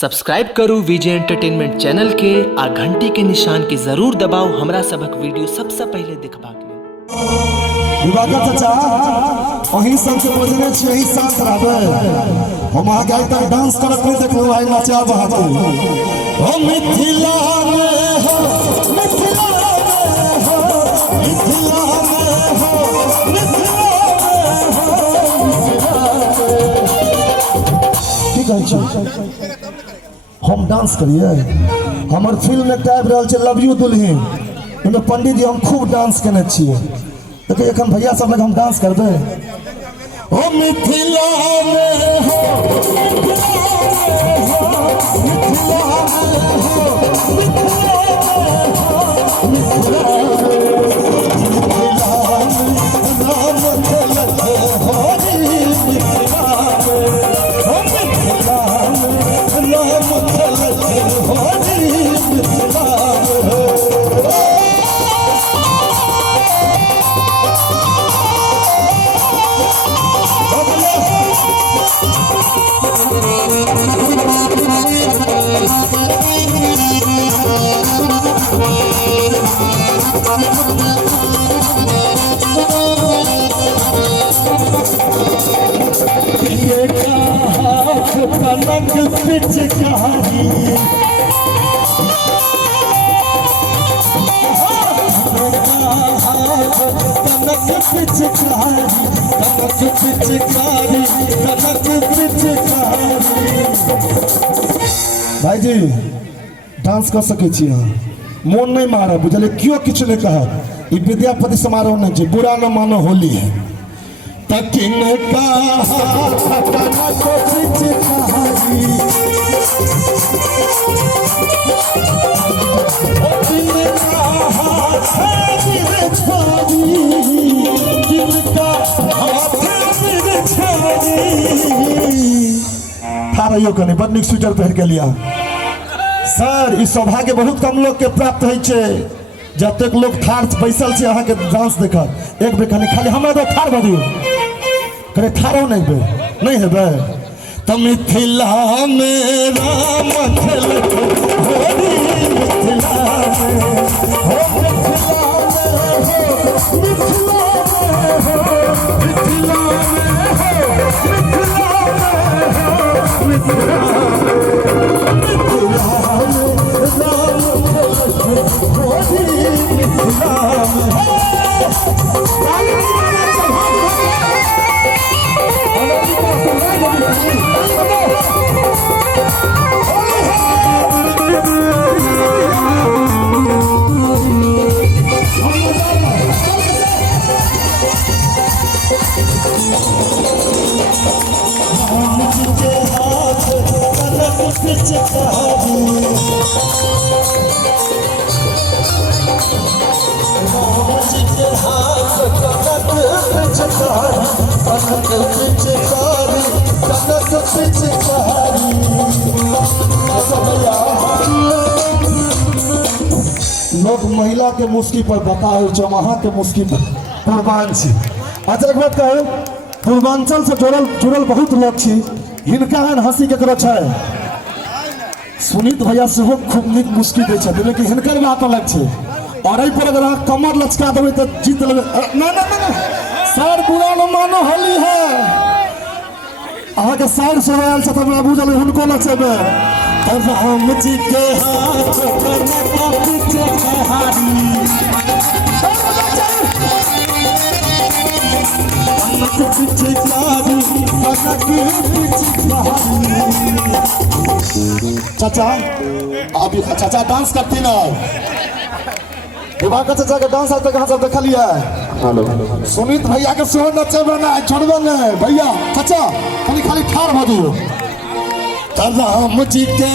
Subscribe करू विजय entertainment channel के आ घंटी के निशान के जरूर दबाओ हमरा सबक वीडियो सबसे पहले देखबाक लेल। विवाह चाचा वही सब के बजने छी यही साथ रहबे हम आ गए तक डांस करत नहीं देखलो भाई नचा बहात हम मिथिला में हो मिथिला में हो मिथिला में हो मिथिला में हो ठीक है हम डांस करिए हमर फिल्म में टाइप रहल छै लव यू दुल्हन इनमें पंडित जी हम खूब डांस केने छिए देखिए एखन भैया सब लग हम डांस करबे ओ मिथिला में हो मिथिला में हो मिथिला कनक पिचकारी कनक पिचकारी कनक पिचकारी कनक पिचकारी भाई जी डांस कर सके छी मन नहीं मारा बुझले क्यों किछु नहीं कहा ई विद्यापति समारोह नहीं छै बुरा न मानो होली है तकिन का कनक पिचकारी कने बड़ निक स्वेटर पहन के लिया सर ई सौभाग्य बहुत कम लोग के प्राप्त है छे जब तक लोग ठाड़ बैसल छे अहाँ के डांस देखत एक बेर कनी खाली हमरा तो ठाड़ भ दियौ करे ठाड़ो नहीं बे नहीं हेबे त मिथिला में राम खेलत होली मिथिला में हो मिथिला में मिथिला में लोग महिला के मुस्की पर बताओ वहाँ के मुस्की पर पूर्वांचल अच्छा एक बात कहूँ पूर्वांचल से जुड़ल बहुत लोग छी हिनका हन हंसी केकरो छै सुनीत भैया से खूब नीक मुस्की दे छथिन लेकिन हिनकर बात अलग छै और एहि पर अगर अहाँ कमर लचका देबै तो जीत लेबै ना सर बुरा न मानो होली है अहाँ के साइड से आयल छ त हमरा बुझल हुनको नचेबै राम जी के हाथ कनक पिचकारी कनक पिचकारी चाचा अभी चाचा डांस करती ना विवाह का चाचा के डांस आज तक सब देखलिए सुनीत भैया के सेहो नचेबे ना छोड़बे ना भैया चाचा खाली खाली ठाड़ भ दियो राम जी के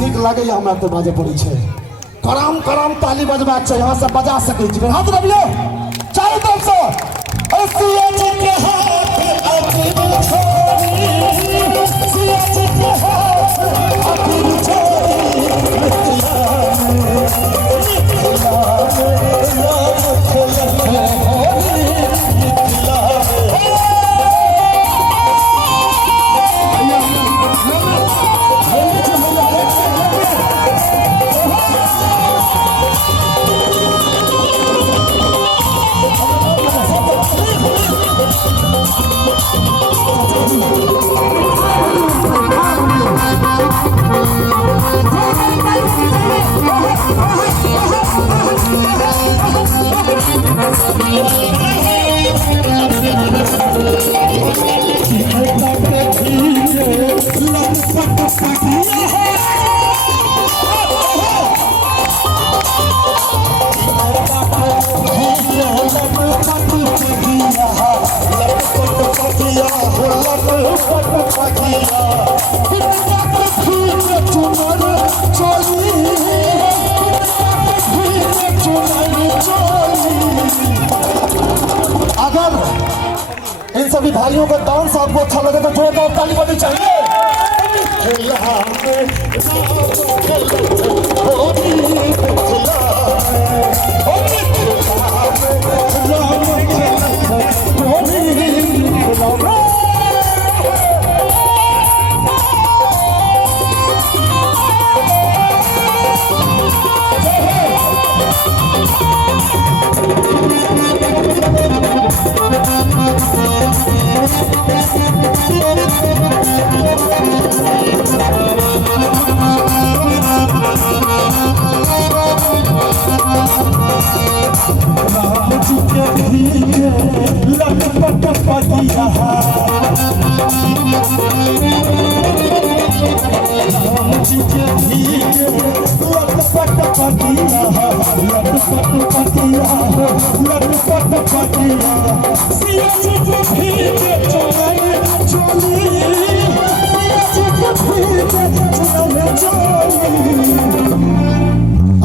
नीक लागैया हमरा तो बाजे पड़ै छै करम करम ताली बजबाक छै यहाँ से बजा सकै छी हाथ रखियो चारों तरफ से के हाथ अगर इन सभी भाइयों का डांस आपको अच्छा लगे तो जोरदार ताली बजनी चाहिए।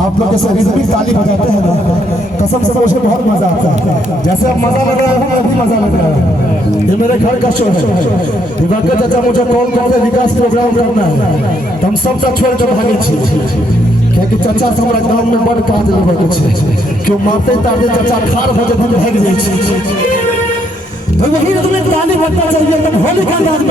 आप लोग जैसे अभी भी ताली बजाते हैं ना, कसम से मुझे बहुत मजा आता है। जैसे आप मजा लग रहा है मैं भी मजा लग रहा है। ये मेरे घर का शो है। दिवाकर चाचा मुझे कॉल करते विकास प्रोग्राम करना है तो हम सब छोड़ कर भागे क्योंकि चाचा से हमारा गाँव में बड़ काज लगे क्यों मारते तारते चाचा ठार भजे दिन भाग जाए तो वही तुम्हें ताली बजना चाहिए तब होली का अंदाज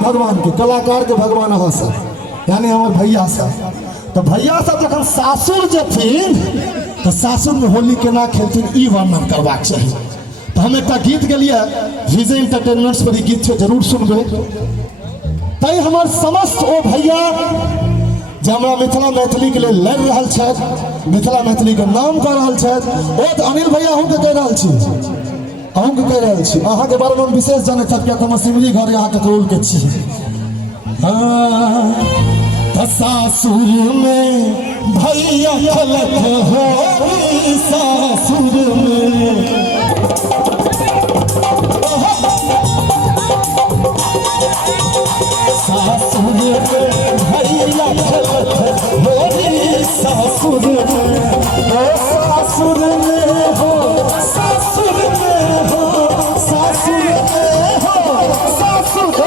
भगवान के कलाकार के भगवान हो सब यानी हमारे भैया सब तो भैया सब जब सासुर जथिन तो सासुर में होली केना खेलथिन ई वर्णन करबाक चाहिए। तो हम एक गीत गलिए विजय एंटरटेनमेंट्स पर गीत से जरूर सुनबे तई हमार समस्त ओ भैया जे हमरा मिथिला मैथिली के लिए लड़ रहा है मिथिला मैथिली के नाम कर रहा है ओ तो अनिल भैया अहूँ के कह रहा छी अहूँ के कह रहा छी अहाँ के बारे में हम विशेष जाने किया तो हम शिवजी घर यहाँ के करोल के छी। हाँ सासुर में भैया खलत हो सासुर में सासुर में भैया खलत हो सासुर में सासुर में हो सासुर में हो सासुर में हो सासुर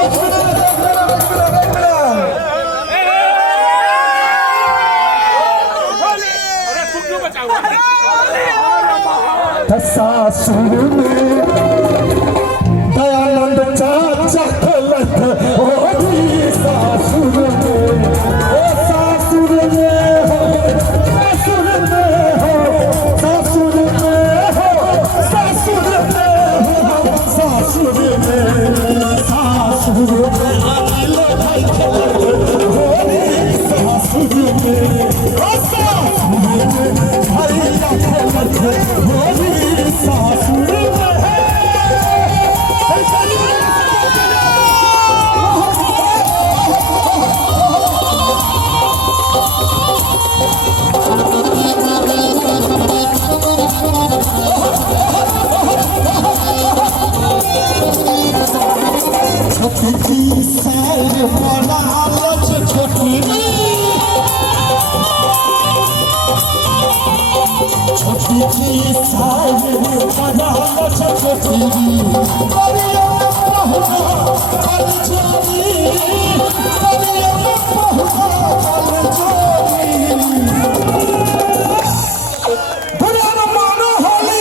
सासुर में दयानंद चाचा खलत हो सासुर में ओ सासुर में हो सासुर में हो सासुर में हो सासुर में हो सासुर में सासुर में सासुर में सासुर में छोटी की साई बड़ा छोटी करिया बहुना कल जोड़ी करिया बहुना कल जोड़ी बुरा न मानो होली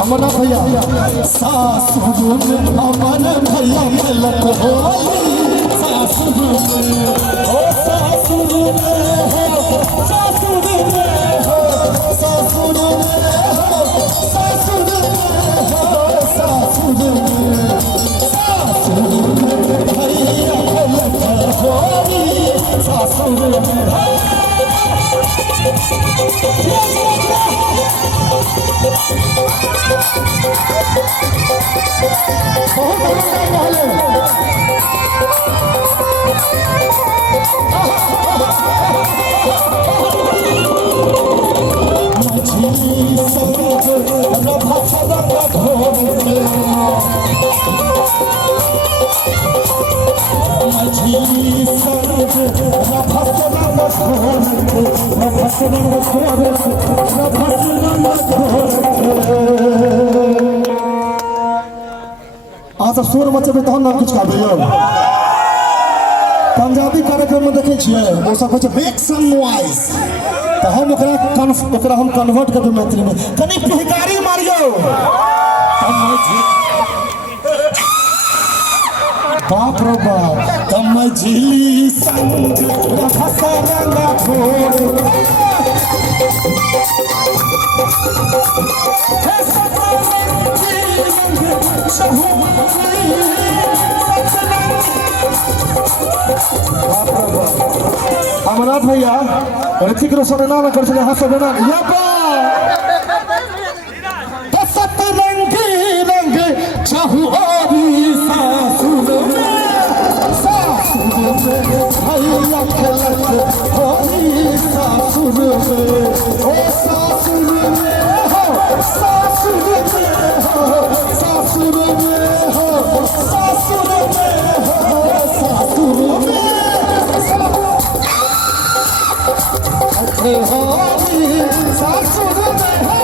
हमारा भैया सासुर में हमारा भैया मिलत होली सासुर में ओ सासुर में हो सासुर में हो सासुर में हो सासुर में हो सासुर में भैया मिलत होली सासुर में सब शोर मचेबे तहन ना किछु कहबै यौ पंजाबी कार्यक्रम में देखै छियै ओ सब कहै छै मेक सम नॉइज तो ओकरा हम कन्वर्ट करबै मैथिली में कनी पिहकारी मारियो बाप रे बाप तम झिली संग फसा रंगा छोड़ अमरनाथ भैया ऋतिक रोशन ना कर चले हाथ से ना सतरंगी रंग चहुआरी सासुर में भैया खेलत होली सासुर में ओ सासुर में हो सासुर में हो सासुर में हो सासुर में हो सासुर में होली सासुर में हो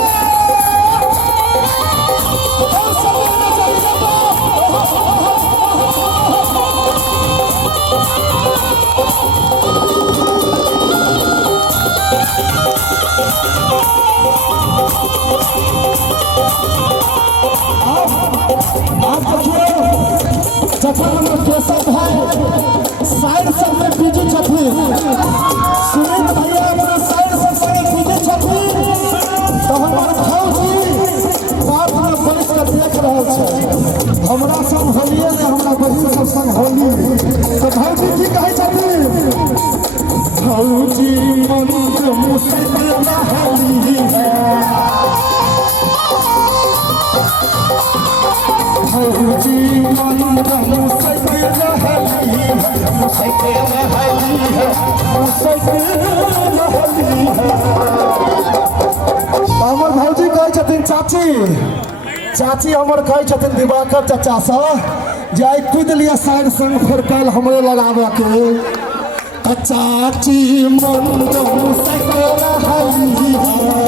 साइड सब में बिजी छथिन सुनील भैया अपना साइड से बिजी छथिन तो हमार भौजी बात में बैठ कर देख रहे छै हमरा सब होलिए ने हमरा बहिन सब संग होली तो भौजी की कहै छथिन भौजी मन मुश्किल रहली है भौजी मन मुश्किल रहली है हमर भौजी कहै छथिन चाची हमर कहै छथिन दिवाकर चाचा सा जाय कूद लिया साइड संग फिर कल हमरे लगाबे के चाची मन मुश्किल रहली है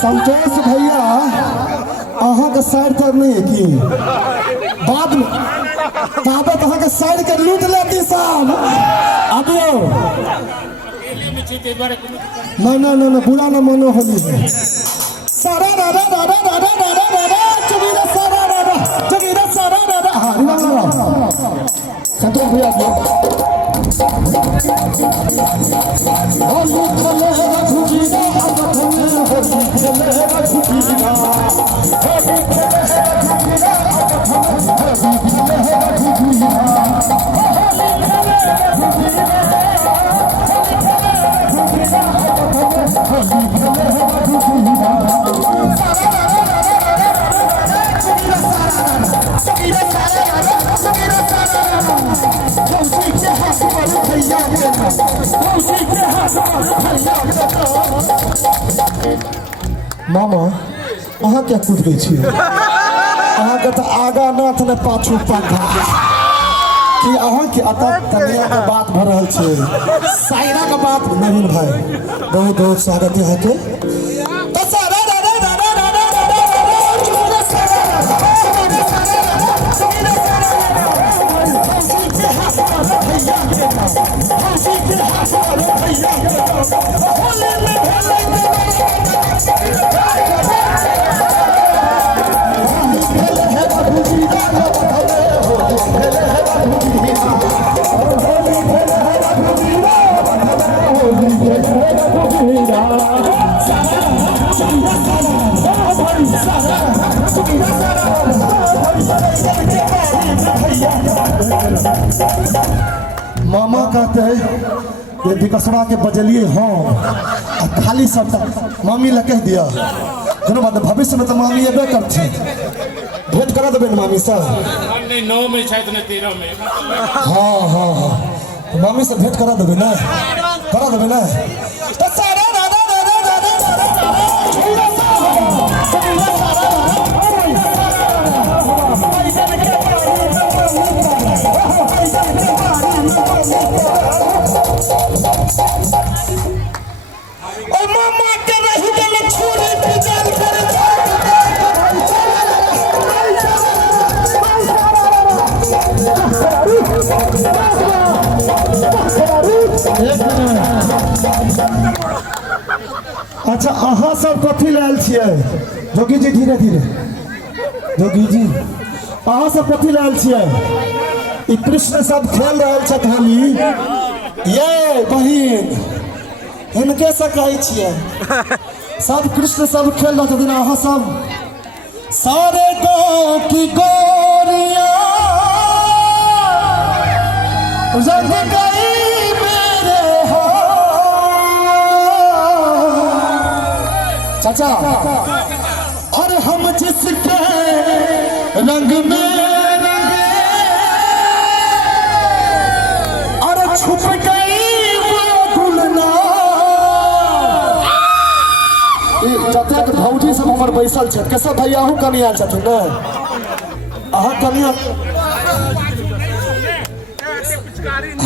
संतोष भैया अहाँ के साइड पर नहीं है कि बाद में ताबत अहाँ के साइड के लूट लेती साहब अबियो ना बुरा ना मानो होली है सारा रारा रारा रारा रारा रारा जगीरा सारा रारा जगीरा सारा रारा हां संतोष भैया होली खेले रघुवीरा अब खेले रघुवीरा मामा अहाँ क्या कूद गई छी अहाँ के तो आगा नाथ ने पाछू पंखा कि अहाँ के अतक तनिया के बात भ रहल छै सायरा के बात नवीन भाई बहुत बहुत स्वागत है के तो सारा रा रा रा रा रा रा रा रा चुरा सारा मामा कहते ये विकसवा के बजलिए हाँ खाली सब मामी लग कह दिया दोनों बात भविष्य में तो मामी ये करती भेंट करा देवे मामी सर नहीं 9 में शायद नहीं 13 में हाँ हाँ हाँ मामी से भेंट करा देवे ना करा देवे ना तो सारा राधा राधा राधा ओ मामा के रही गल छोड़ी पिजल कर अच्छा अहाँ सब कथी लायल छियै जोगी जी धीरे धीरे जोगी जी अहाँ सब कथी लायल छियै ई कृष्ण सब खेल रहल छै खाली ये बहिन हिनके से कहै छियै सब कृष्ण सब खेल रहल छथिन अहाँ सब सारे गाँव की गोरियां रंग गई मेरे चाचा और हम जिसके रंग में रंगे और छुप गई वो गुलना चाचा के भौजी सब हमर बैसल छथि कैसे भैया अहूँ कनिया छथिन ने अहाँ कनिया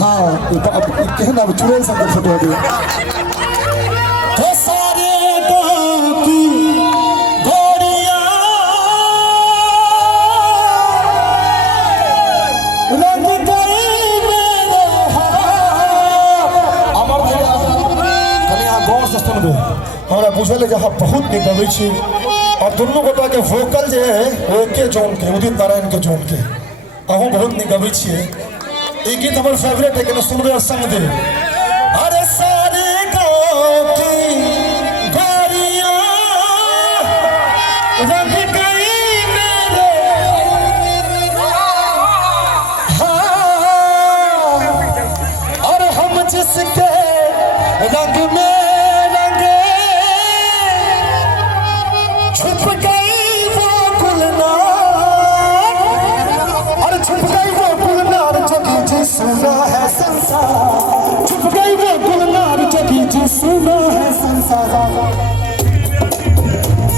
हाँ केहन अब चुड़ैल सब फोटो दिया सारे गाँव की गोरियां रंग गई मेरे अमर भैया कनिया गाँव से सुनबे हमरा बुझल जे अहाँ बहुत नीक गबै छी और दुनू गोटा के वोकल जे है वो एके जोन के उदित नारायण के जोन के अहूँ बहुत नीक गबै छियै ये गीत हमारे फेवरेट है कि सुनबे और संग दे अरे सारे गाँव की गोरियां रंग गई मेरे हाँ और हम जिसके रंग में रंगे छुप गई वो गुलनार और छुप गई वो गुलनार जगी सुना है संसार छुप गई वो गुलनार जगी जी सुना है संसार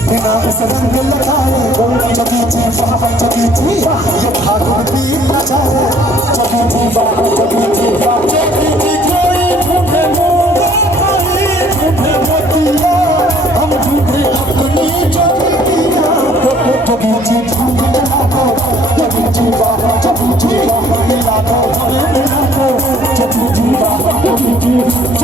बिना इस रंग लगाए जगी जी वाह जगी जी ये भागवत भी न जाए जगी जी वाह जगी जी वाह जगी जी कोई ढूंढे मोगा कोई ढूंढे मोतिया हम ढूंढे अपनी जगी जगी जी ढूंढे लाखों जगी जी वाह जगी जी वाह लाखों जगी जी वाह जगी जी